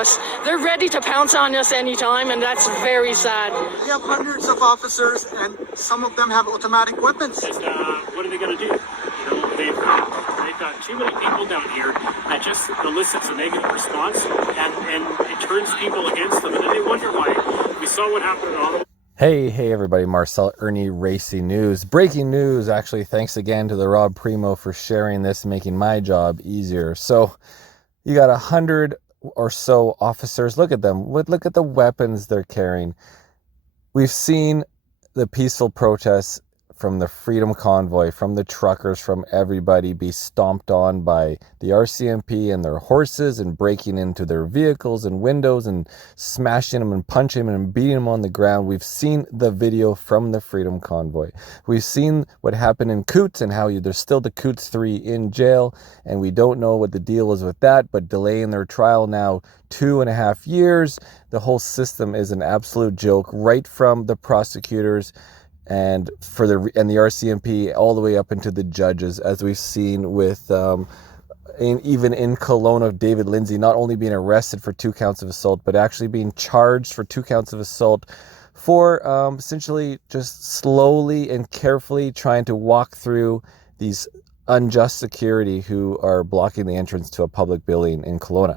us. They're ready to pounce on us anytime, and that's very sad. We have hundreds of officers, and some of them have automatic weapons. And, what are they going to do? You know, they've got too many people down here that just elicits a negative response, and it turns people against them, and then they wonder why. We saw what happened in Ottawa. Hey everybody, Marcel Ernie Racy News. Breaking news, actually, thanks again to the Rob Primo for sharing this, making my job easier. So you got 100 or so officers. Look at them. Look at the weapons they're carrying. We've seen the peaceful protests from the Freedom Convoy, from the truckers, from everybody be stomped on by the RCMP and their horses and breaking into their vehicles and windows and smashing them and punching them and beating them on the ground. We've seen the video from the Freedom Convoy. We've seen what happened in Coots and how there's still the Coots 3 in jail, and we don't know what the deal is with that, but delaying their trial now 2.5 years. The whole system is an absolute joke, right from the prosecutors and the RCMP all the way up into the judges, as we've seen with even in Kelowna, David Lindsay not only being arrested for 2 counts of assault, but actually being charged for 2 counts of assault for essentially just slowly and carefully trying to walk through these unjust security who are blocking the entrance to a public building in Kelowna.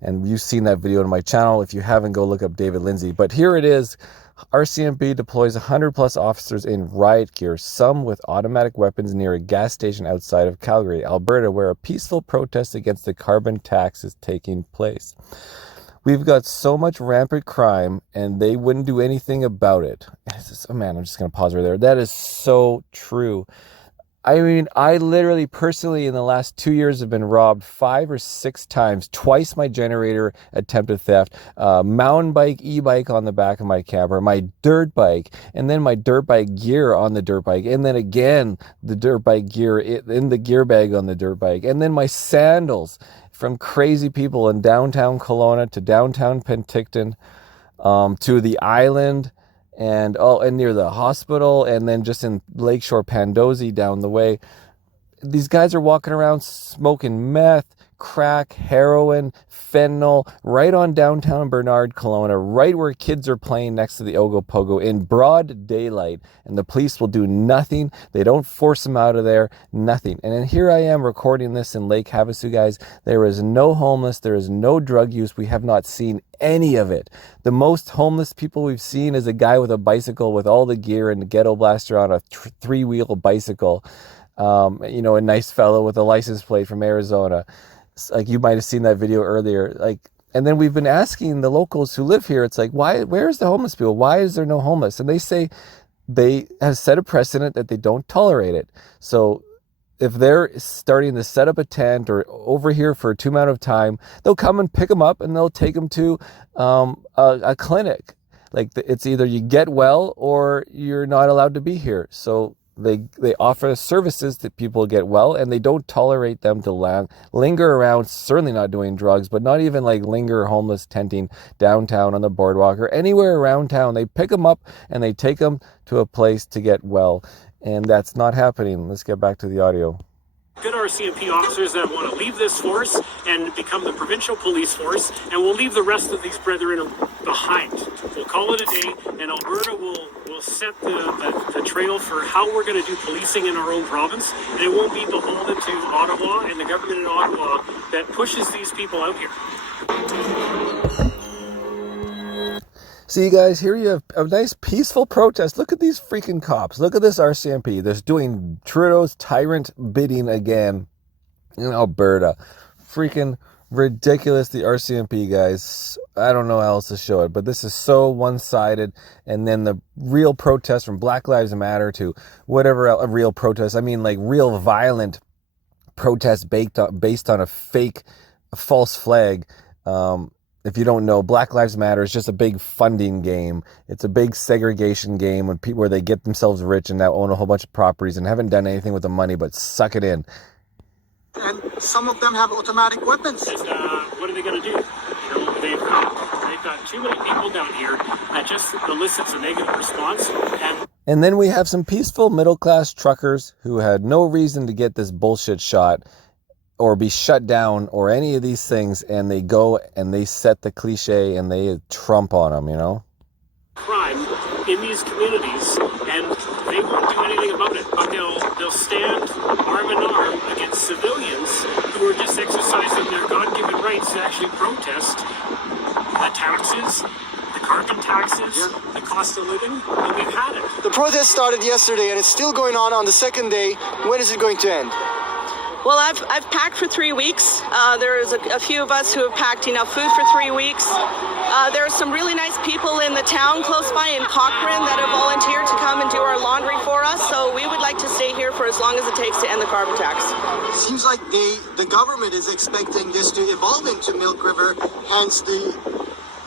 And you've seen that video on my channel. If you haven't, go look up David Lindsay. But here it is. RCMP deploys 100+ officers in riot gear, some with automatic weapons, near a gas station outside of Calgary, Alberta, where a peaceful protest against the carbon tax is taking place. We've got so much rampant crime, and they wouldn't do anything about it. Oh man, I'm just going to pause right there. That is so true. I mean, I literally personally in the last 2 years have been robbed 5 or 6 times, twice my generator attempted theft, mountain bike, e-bike on the back of my camper, my dirt bike, and then my dirt bike gear on the dirt bike, and then again, the dirt bike gear in the gear bag on the dirt bike, and then my sandals from crazy people in downtown Kelowna to downtown Penticton, to the island, and near the hospital, and then just in Lakeshore Pandosy down the way. These guys are walking around smoking meth, crack, heroin, fentanyl, right on downtown Bernard, Kelowna, right where kids are playing next to the Ogopogo in broad daylight, and the police will do nothing. They don't force them out of there, nothing. And then here I am recording this in Lake Havasu, guys. There is no homeless, there is no drug use. We have not seen any of it. The most homeless people we've seen is a guy with a bicycle with all the gear and the ghetto blaster on a 3-wheel bicycle. You know, a nice fellow with a license plate from Arizona. Like, you might have seen that video earlier. Like, and then we've been asking the locals who live here, it's like, where's the homeless people? Why is there no homeless? And they say they have set a precedent that they don't tolerate it. So if they're starting to set up a tent or over here for a 2 amount of time, they'll come and pick them up and they'll take them to a clinic. Like, it's either you get well or you're not allowed to be here. So they offer services that people get well, and they don't tolerate them to linger around, certainly not doing drugs, but not even like linger homeless tenting downtown on the boardwalk or anywhere around town. They pick them up and they take them to a place to get well, and that's not happening. Let's get back to the audio. Good RCMP officers that want to leave this force and become the provincial police force, and we'll leave the rest of these brethren behind. We'll call it a day, and Alberta will set the trail for how we're going to do policing in our own province, and it won't be beholden to Ottawa and the government in Ottawa that pushes these people out here. See, guys, here you have a nice peaceful protest. Look at these freaking cops. Look at this RCMP. They're doing Trudeau's tyrant bidding again in Alberta. Freaking ridiculous, the RCMP, guys. I don't know how else to show it, but this is so one-sided. And then the real protest from Black Lives Matter to whatever else, a real protest. I mean, like real violent protest based on a false flag. If you don't know, Black Lives Matter is just a big funding game. It's a big segregation game where they get themselves rich and now own a whole bunch of properties and haven't done anything with the money but suck it in. And some of them have automatic weapons. And what are they going to do? You know, they've got too many people down here that just elicits a negative response. And then we have some peaceful middle-class truckers who had no reason to get this bullshit shot. or be shut down or any of these things, and they go and they set the cliche and they trump on them, you know? Crime in these communities, and they won't do anything about it, but they'll stand arm in arm against civilians who are just exercising their God-given rights to actually protest the taxes, the carbon taxes, the cost of living, and we've had it. The protest started yesterday and it's still going on the second day. When is it going to end? Well, I've packed for 3 weeks. There's a few of us who have packed enough food for 3 weeks. There are some really nice people in the town close by in Cochrane that have volunteered to come and do our laundry for us. So we would like to stay here for as long as it takes to end the carbon tax. Seems like the government is expecting this to evolve into Milk River, hence the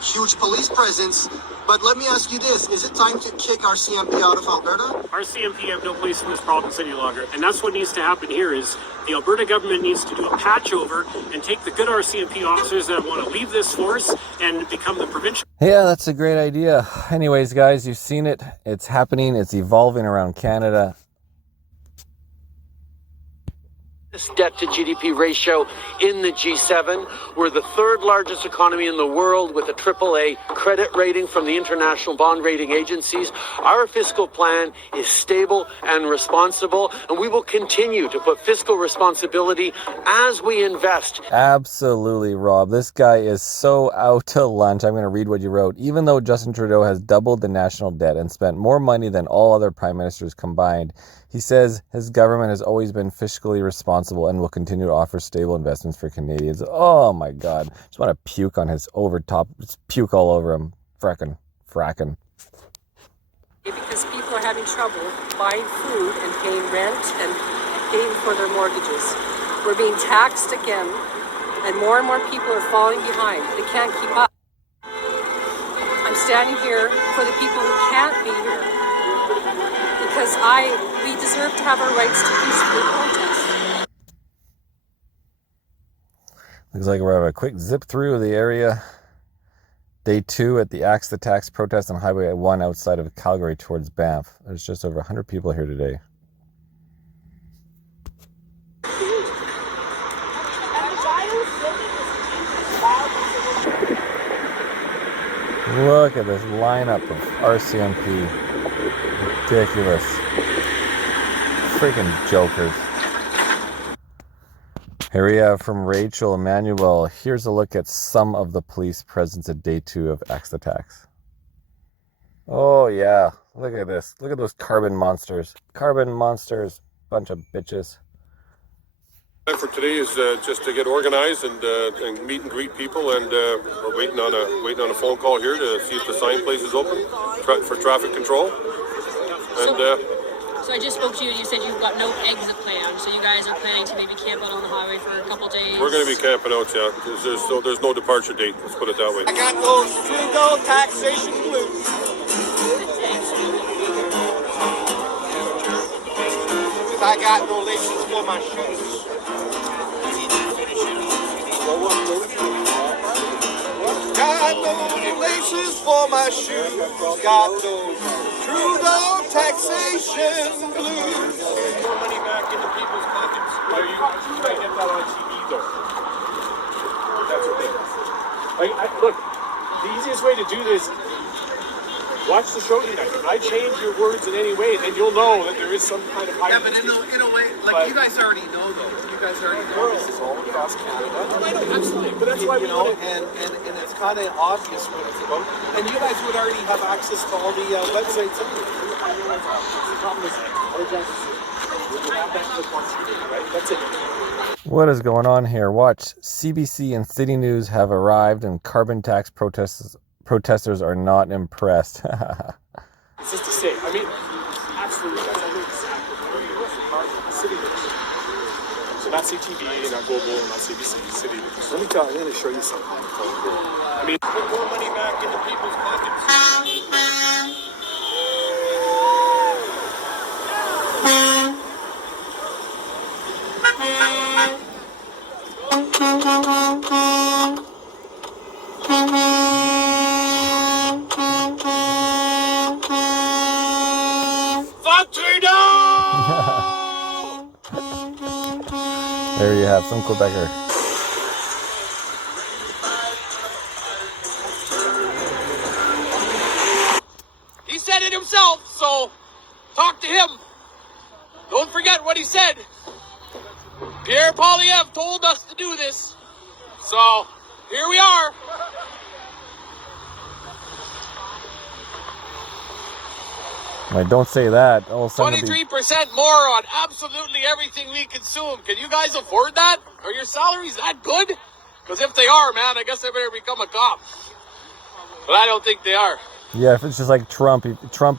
huge police presence. But let me ask you this, is it time to kick RCMP out of Alberta? RCMP have no place in this province any longer, and that's what needs to happen here is the Alberta government needs to do a patch over and take the good RCMP officers that want to leave this force and become the provincial. Yeah, that's a great idea. Anyways, guys, you've seen it. It's happening. It's evolving around Canada. This debt to GDP ratio in the G7. We're the third largest economy in the world with a AAA credit rating from the international bond rating agencies. Our fiscal plan is stable and responsible, and we will continue to put fiscal responsibility as we invest. Absolutely, Rob. This guy is so out to lunch. I'm going to read what you wrote. Even though Justin Trudeau has doubled the national debt and spent more money than all other prime ministers combined, he says his government has always been fiscally responsible and will continue to offer stable investments for Canadians. Oh my God. Just want to puke on his overtop. Just puke all over him. Fracking. Because people are having trouble buying food and paying rent and paying for their mortgages. We're being taxed again, and more people are falling behind. They can't keep up. I'm standing here for the people who can't be here. Because we deserve to have our rights to peacefully protest. Looks like we're having a quick zip through the area. Day 2 at the Axe the Tax protest on Highway 1 outside of Calgary towards Banff. There's just over 100 people here today. Look at this lineup of RCMP. Ridiculous. Freaking jokers. Here we have from Rachel Emmanuel. Here's a look at some of the police presence at day 2 of Axe the Tax. Oh yeah, look at this. Look at those carbon monsters. Carbon monsters. Bunch of bitches. For today is just to get organized and meet and greet people, and we're waiting on a phone call here to see if the sign place is open for traffic control. And so I just spoke to you and you said you've got no exit plan, so you guys are planning to maybe camp out on the highway for a couple days? we're going to be camping out, yeah. There's no departure date, let's put it that way. I got those Trudeau taxation blues. I got no laces for my shoes. Got no laces for my shoes. Got those Trudeau taxation blues. More money back into people's pockets. You might get that on TV though. That's what they look, the easiest way to do this, watch the show tonight. If I change your words in any way, then you'll know that there is some kind of high. Yeah, but in a way, like you guys already know though. You guys already know this is all across Canada. I know, absolutely. But that's why we know, and it's kind of obvious what it's about. And you guys would already have access to all the websites. That's it. What is going on here? Watch. CBC and City News have arrived and carbon tax protesters are not impressed. it's just to say, I mean, absolutely, guys, I know exactly where you are. City News. So not CTV, not Global, not CBC, City News. I'm going to show you something. I mean, put more money back into people's pockets. There you have some Quebecer. He said it himself, so talk to him. Don't forget what he said. Pierre Poilievre told us to do this. So here we are. Like, don't say that. All of a sudden 23% more on absolutely everything we consume. Can you guys afford that? Are your salaries that good? Because if they are, man, I guess I better become a cop. But I don't think they are. Yeah, if it's just like Trump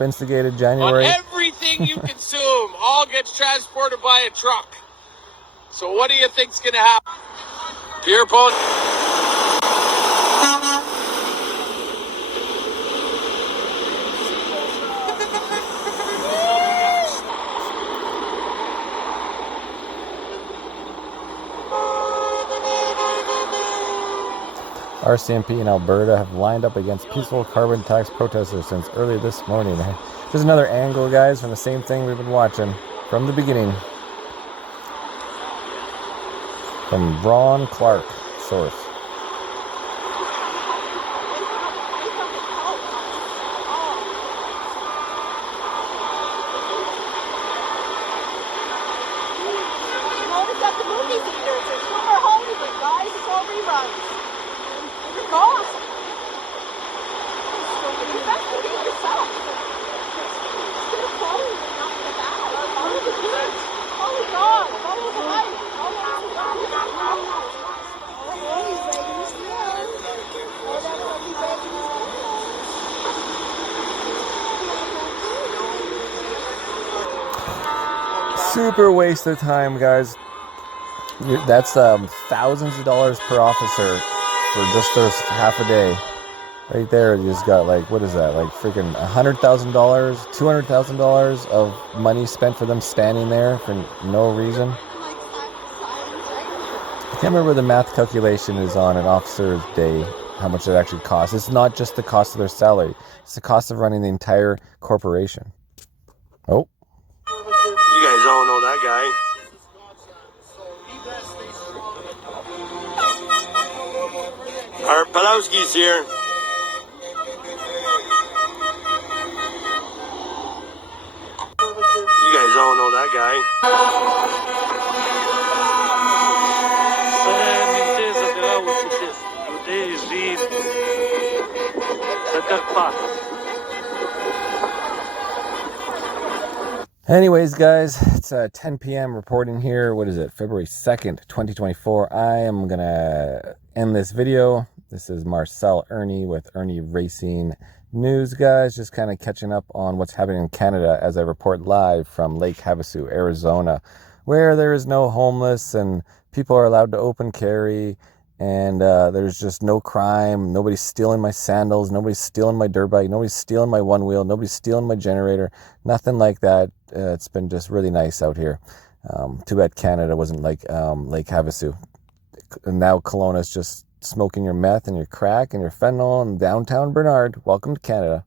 instigated January. On everything you consume, all gets transported by a truck. So what do you think's going to happen? Pierre Paul. RCMP in Alberta have lined up against peaceful carbon tax protesters since early this morning. There's another angle, guys, from the same thing we've been watching from the beginning. From Ron Clark, source. Notice at the movie theaters, there's no more Hollywood, guys. It's all reruns. It's awesome. Investigate yourself. Instead of following it, not the bad. Follow the good. Follow God. Follow the light. Follow Super waste of time, guys. That's thousands of dollars per officer for just those half a day. Right there, you just got like, what is that? Like freaking $100,000, $200,000 of money spent for them standing there for no reason. I can't remember what the math calculation is on an officer's day, how much it actually costs. It's not just the cost of their salary. It's the cost of running the entire corporation. Oh. You guys all know that guy. Art Palowski's here. You guys all know that guy. Anyways, guys, it's 10 p.m. reporting here. What is it? February 2nd, 2024. I am going to end this video. This is Marcel Ernie with Ernie Racing News, guys. Just kind of catching up on what's happening in Canada as I report live from Lake Havasu, Arizona, where there is no homeless and people are allowed to open carry. And there's just no crime. Nobody's stealing my sandals. Nobody's stealing my dirt bike. Nobody's stealing my one wheel. Nobody's stealing my generator. Nothing like that. It's been just really nice out here. Too bad Canada wasn't like Lake Havasu. And now Kelowna's just smoking your meth and your crack and your fentanyl in downtown Bernard. Welcome to Canada.